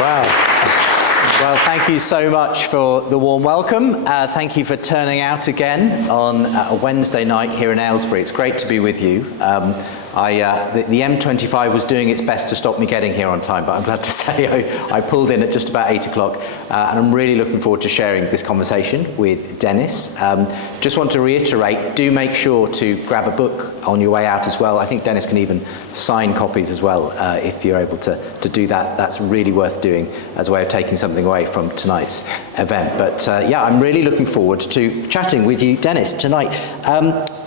Wow. Well, thank you so much for the warm welcome. Thank you for turning out again on a Wednesday night here in Aylesbury. It's great to be with you. The M25 was doing its best to stop me getting here on time, but I'm glad to say I pulled in at just about 8 o'clock, and I'm really looking forward to sharing this conversation with Denis. Just want to reiterate, do make sure to grab a book on your way out as well. I think Denis can even sign copies as well, if you're able to do that. That's really worth doing as a way of taking something away from tonight's event. But yeah, I'm really looking forward to chatting with you, Denis, tonight.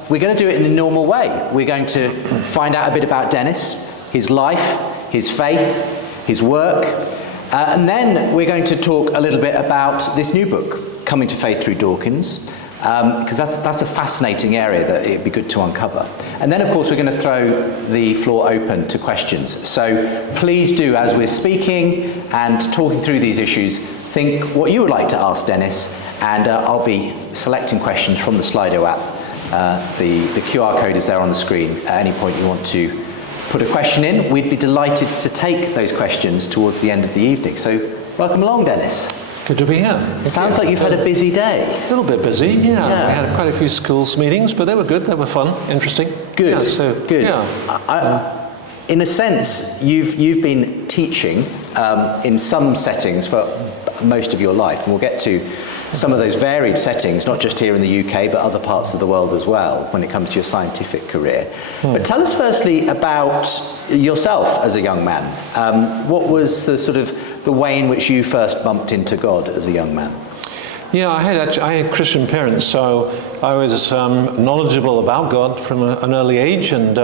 We're going to do it in the normal way. We're going to find out a bit about Denis, his life, his faith, his work, and then we're going to talk a little bit about this new book, Coming to Faith Through Dawkins, because that's a fascinating area that it'd be good to uncover. And then, of course, we're going to throw the floor open to questions. So please do, as we're speaking and talking through these issues, think what you would like to ask Denis, and I'll be selecting questions from the Slido app. The QR code is there on the screen. At any point you want to put a question in, we'd be delighted to take those questions towards the end of the evening. So welcome along, Denis. Good to be here. Sounds like you've had a busy day. A little bit busy, yeah. We had quite a few schools meetings, but they were good, they were fun, interesting. Good, yeah, so, good. Yeah. In a sense, you've been teaching in some settings for most of your life, and we'll get to some of those varied settings, not just here in the UK, but other parts of the world as well, when it comes to your scientific career. But tell us firstly about yourself as a young man. What was the way in which you first bumped into God as a young man? Yeah, I had Christian parents, so I was knowledgeable about God from an early age, and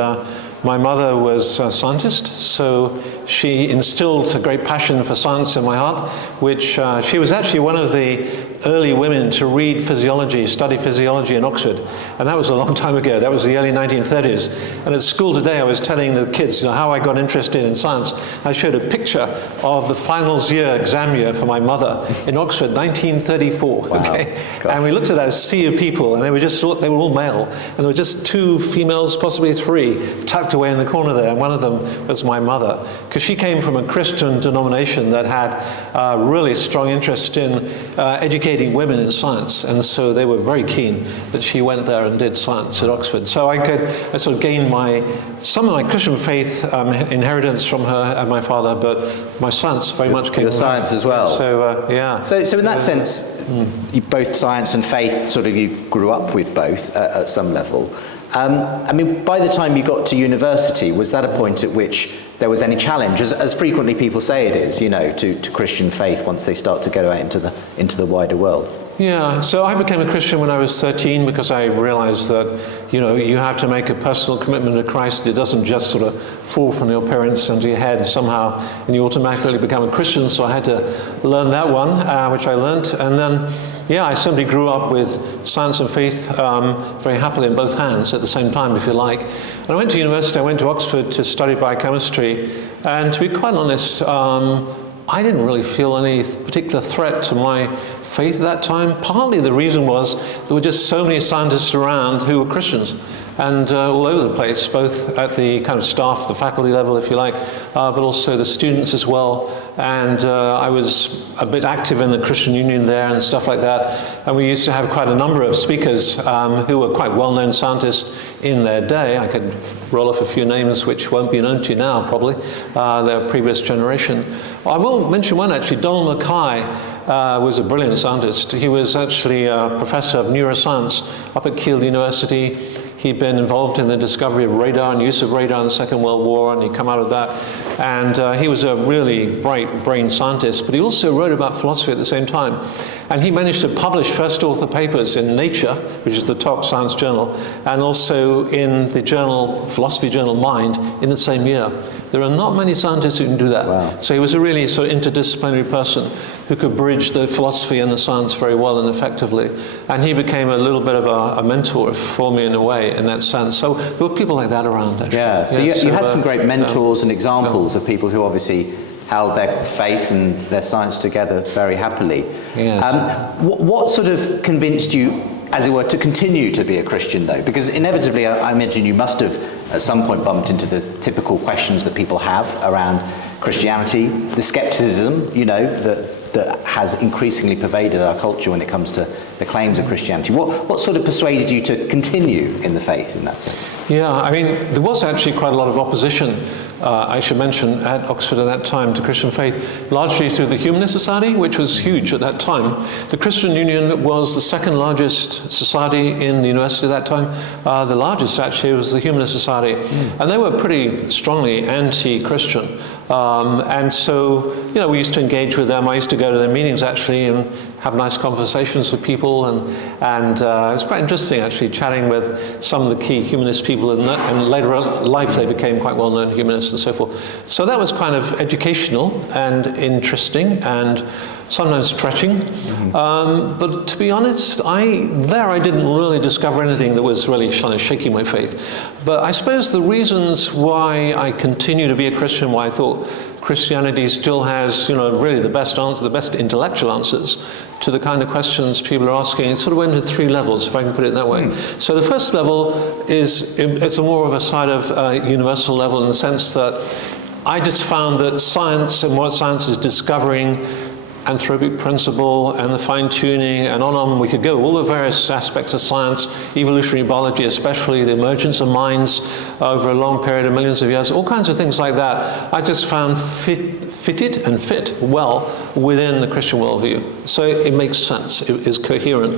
my mother was a scientist, so she instilled a great passion for science in my heart, which she was actually one of the early women to read physiology, study physiology in Oxford, and that was a long time ago. That was the early 1930s. And at school today, I was telling the kids how I got interested in science. I showed a picture of the finals year, exam year for my mother in Oxford, 1934. Wow. Okay, and we looked at that sea of people, and they were all male, and there were just 2 females, possibly 3, tucked away in the corner there, and one of them was my mother, because she came from a Christian denomination that had a really strong interest in educating women in science, and so they were very keen that she went there and did science at Oxford. So I sort of gained some of my Christian faith inheritance from her and my father, but my science very much came your from science her. as well. So yeah. So in that sense, you, both science and faith, you grew up with both at some level. I mean, by the time you got to university, was that a point at which there was any challenge, as frequently people say it is, to Christian faith once they start to go out into the wider world? Yeah, so I became a Christian when I was 13 because I realized that, you have to make a personal commitment to Christ. It doesn't just sort of fall from your parents into your head somehow and you automatically become a Christian. So I had to learn that one, which I learned. And then, yeah, I simply grew up with science and faith very happily in both hands at the same time, if you like. And I went to university, I went to Oxford to study biochemistry. And to be quite honest, I didn't really feel any particular threat to my faith at that time. Partly the reason was there were just so many scientists around who were Christians, and all over the place, both at the kind of staff, the faculty level, if you like, but also the students as well. And I was a bit active in the Christian Union there and stuff like that. And we used to have quite a number of speakers who were quite well-known scientists in their day. I could roll off a few names which won't be known to you now, probably, their previous generation. I will mention one, actually. Donald Mackay was a brilliant scientist. He was actually a professor of neuroscience up at Keele University. He'd been involved in the discovery of radar and use of radar in the Second World War, and he'd come out of that. And he was a really bright brain scientist, but he also wrote about philosophy at the same time. And he managed to publish first author papers in Nature, which is the top science journal, and also in the journal, philosophy journal Mind, in the same year. There are not many scientists who can do that. Wow. So he was a really sort of interdisciplinary person who could bridge the philosophy and the science very well and effectively. And he became a little bit of a mentor for me in a way, in that sense. So there were people like that around, actually. Yeah, so you had some great mentors and examples of people who obviously held their faith and their science together very happily. Yes. What sort of convinced you, as it were, to continue to be a Christian, though? Because inevitably, I imagine you must have at some point bumped into the typical questions that people have around, Christianity, the skepticism, you know, that has increasingly pervaded our culture when it comes to the claims of Christianity. What sort of persuaded you to continue in the faith in that sense? Yeah, I mean, there was actually quite a lot of opposition, I should mention, at Oxford at that time to Christian faith, largely through the Humanist Society, which was huge at that time. The Christian Union was the second largest society in the university at that time. The largest, actually, was the Humanist Society. And they were pretty strongly anti-Christian. And so, you know, we used to engage with them. I used to go to their meetings, actually, and have nice conversations with people. And it was quite interesting, actually, chatting with some of the key humanist people. And later in life, they became quite well-known humanists and so forth. So that was kind of educational and interesting and sometimes stretching. But to be honest, I didn't really discover anything that was really kind of shaking my faith. But I suppose the reasons why I continue to be a Christian, why I thought Christianity still has, you know, really the best answer, the best intellectual answers to the kind of questions people are asking, it sort of went into three levels, if I can put it that way. So the first level is, it's a more of a side of universal level, in the sense that I just found that science and what science is discovering, anthropic principle and the fine-tuning, and on we could go, all the various aspects of science, evolutionary biology especially, the emergence of minds over a long period of millions of years, all kinds of things like that, I just found fitted and fit well within the Christian worldview. So it makes sense, it is coherent.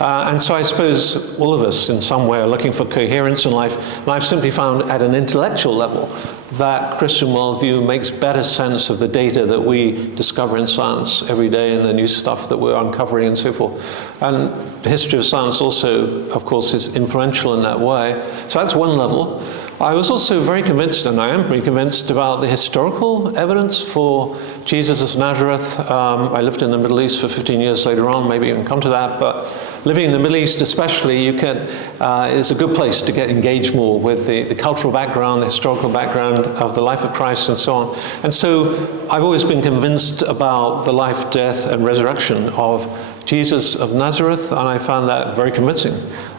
And so I suppose all of us in some way are looking for coherence in life, and I've simply found at an intellectual level that Christian worldview makes better sense of the data that we discover in science every day and the new stuff that we're uncovering and so forth. And the history of science also, of course, is influential in that way. So that's one level. I was also very convinced, and I am pretty convinced, about the historical evidence for Jesus of Nazareth. I lived in the Middle East for 15 years later on, maybe even come to that, but living in the Middle East especially, it's a good place to get engaged more with the cultural background, the historical background of the life of Christ and so on. And so I've always been convinced about the life, death, and resurrection of Jesus of Nazareth, and I found that very convincing,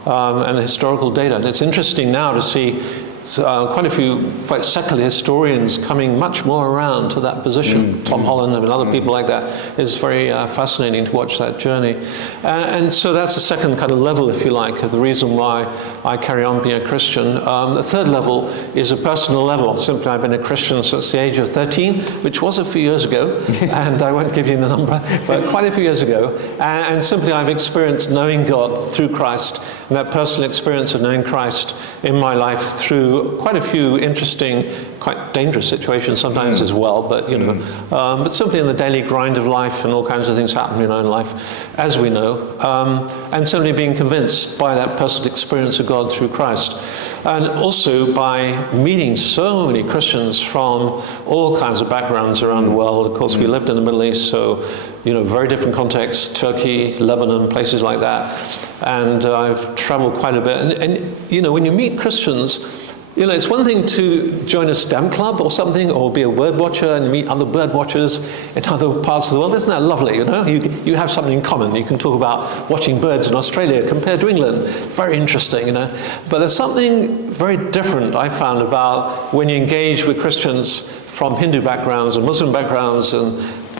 and the historical data. And it's interesting now to see quite a few quite secular historians coming much more around to that position. Tom Holland and other people like that. It's very fascinating to watch that journey. And so that's the second kind of level, if you like, of the reason why I carry on being a Christian. The third level is a personal level. Simply, I've been a Christian since the age of 13, which was a few years ago, and I won't give you the number, but quite a few years ago. And simply, I've experienced knowing God through Christ, and that personal experience of knowing Christ in my life through quite a few interesting, quite dangerous situations sometimes as well, but you know, but simply in the daily grind of life, and all kinds of things happen, you know, in life, as we know, and simply being convinced by that personal experience of God through Christ, and also by meeting so many Christians from all kinds of backgrounds around the world. Of course, we lived in the Middle East, so you know, very different contexts: Turkey, Lebanon, places like that. And I've traveled quite a bit, and you know, when you meet Christians, you know, it's one thing to join a stamp club or something, or be a bird watcher and meet other bird watchers in other parts of the world. Isn't that lovely, you know? You have something in common. You can talk about watching birds in Australia compared to England. Very interesting, you know? But there's something very different, I found, about when you engage with Christians from Hindu backgrounds and Muslim backgrounds,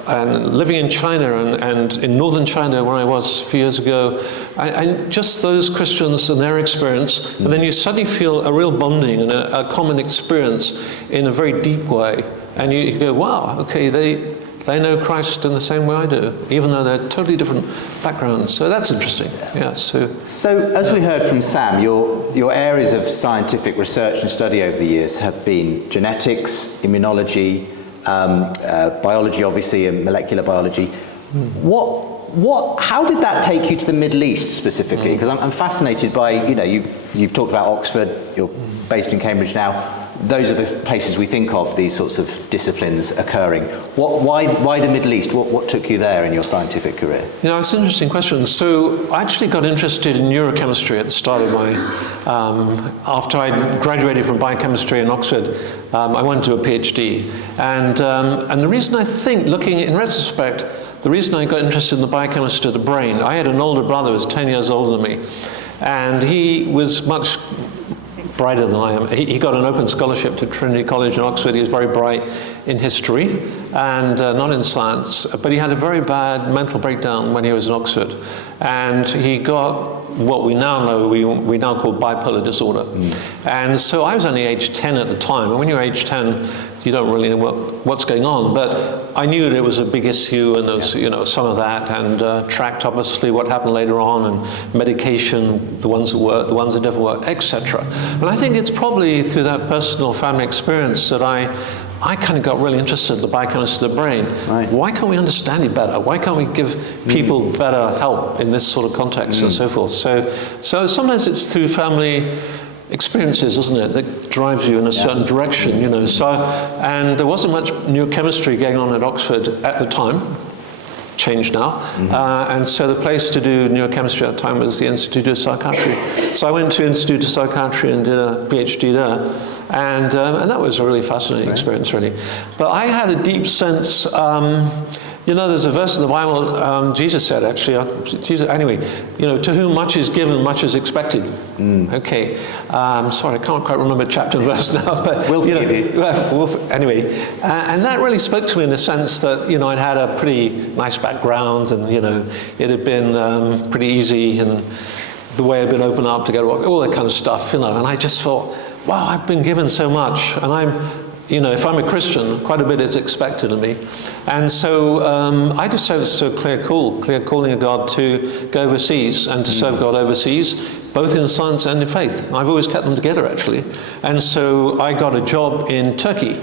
and living in China and in northern China where I was a few years ago, and just those Christians and their experience, and then you suddenly feel a real bonding and a common experience in a very deep way, and you go, wow, okay, they know Christ in the same way I do, even though they're totally different backgrounds. So that's interesting. Yeah. So as we heard from Sam, your areas of scientific research and study over the years have been genetics, immunology, biology, obviously, and molecular biology. How did that take you to the Middle East specifically? Because I'm fascinated by, you know, you've talked about Oxford, you're based in Cambridge now. Those are the places we think of, these sorts of disciplines occurring. Why the Middle East? What took you there in your scientific career? You know, it's an interesting question. So I actually got interested in neurochemistry at the start of my, after I graduated from biochemistry in Oxford, I went to a PhD. And the reason I think, looking in retrospect, the reason I got interested in the biochemistry of the brain, I had an older brother who was 10 years older than me, and he was much brighter than I am. He got an open scholarship to Trinity College in Oxford. He was very bright in history and not in science, but he had a very bad mental breakdown when he was in Oxford. And he got what we now know, we now call bipolar disorder. And so I was only age 10 at the time. And when you're age 10, you don't really know what's going on. But I knew that it was a big issue, and there was, you know, some of that, and tracked obviously what happened later on, and medication, the ones that work, the ones that didn't work, etc. And I think it's probably through that personal family experience that I kind of got really interested in the biochemistry of the brain. Right. Why can't we understand it better? Why can't we give people better help in this sort of context and so forth? So sometimes it's through family experiences, isn't it, that drives you in a certain direction, you know. So, and there wasn't much neurochemistry going on at Oxford at the time. Changed now. And so the place to do neurochemistry at the time was the Institute of Psychiatry. So I went to Institute of Psychiatry and did a PhD there. And that was a really fascinating experience, really. But I had a deep sense, you know, there's a verse in the Bible, Jesus said, actually, anyway, you know, to whom much is given, much is expected. Okay. Sorry, I can't quite remember chapter and verse now, but we'll forgive you. Anyway, and that really spoke to me in the sense that, you know, I'd had a pretty nice background, and, you know, it had been pretty easy, and the way I'd been opened up to go to all that kind of stuff, you know, and I just thought, wow, I've been given so much, and I'm, you know, if I'm a Christian, quite a bit is expected of me. And so I just sensed a clear calling of God to go overseas and to serve God overseas, both in science and in faith. I've always kept them together, actually. And so I got a job in Turkey,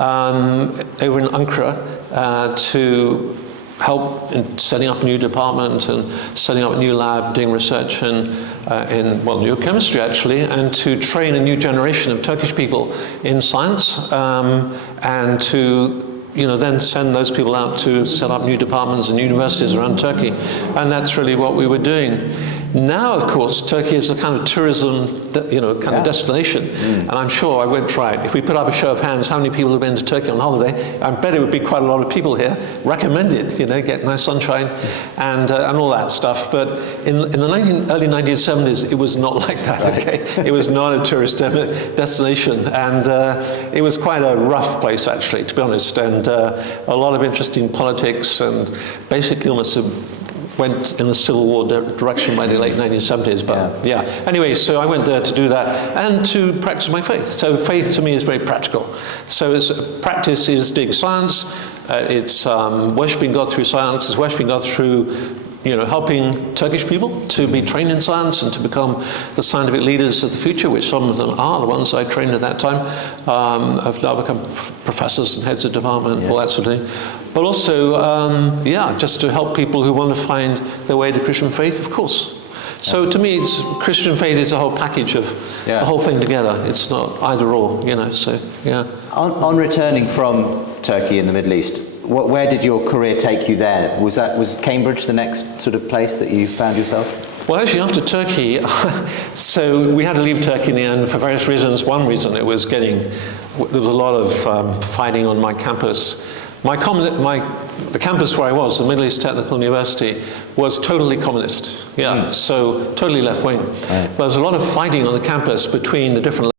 over in Ankara, to help in setting up a new department and setting up a new lab, doing research in neurochemistry, actually, and to train a new generation of Turkish people in science, and to, you know, then send those people out to set up new departments and universities around Turkey. And that's really what we were doing. Now, of course, Turkey is a kind of tourism, you know, kind of destination. And I'm sure, I won't try it, if we put up a show of hands, how many people have been to Turkey on holiday, I bet it would be quite a lot of people here. Recommend it, you know, get nice sunshine and all that stuff. But in the early 1970s, it was not like that, okay? It was not a tourist destination. And it was quite a rough place, actually, to be honest. And a lot of interesting politics, and basically almost went in the Civil War direction by the late 1970s, but yeah. Anyway, so I went there to do that and to practice my faith. So faith to me is very practical. So practice is doing science, it's worshipping God through science, it's worshipping God through, you know, helping Turkish people to be trained in science and to become the scientific leaders of the future, which some of them are, the ones I trained at that time, have now become professors and heads of department, all that sort of thing. But also, just to help people who want to find their way to Christian faith, of course. So to me, Christian faith is a whole package of the whole thing together. It's not either or, you know, so, yeah. On returning from Turkey in the Middle East, where did your career take you there? Was Cambridge the next sort of place that you found yourself? Well, actually, after Turkey, so we had to leave Turkey in the end for various reasons. One reason, there was a lot of fighting on my campus. The campus where I was, the Middle East Technical University, was totally communist. So totally left-wing. There was a lot of fighting on the campus between the different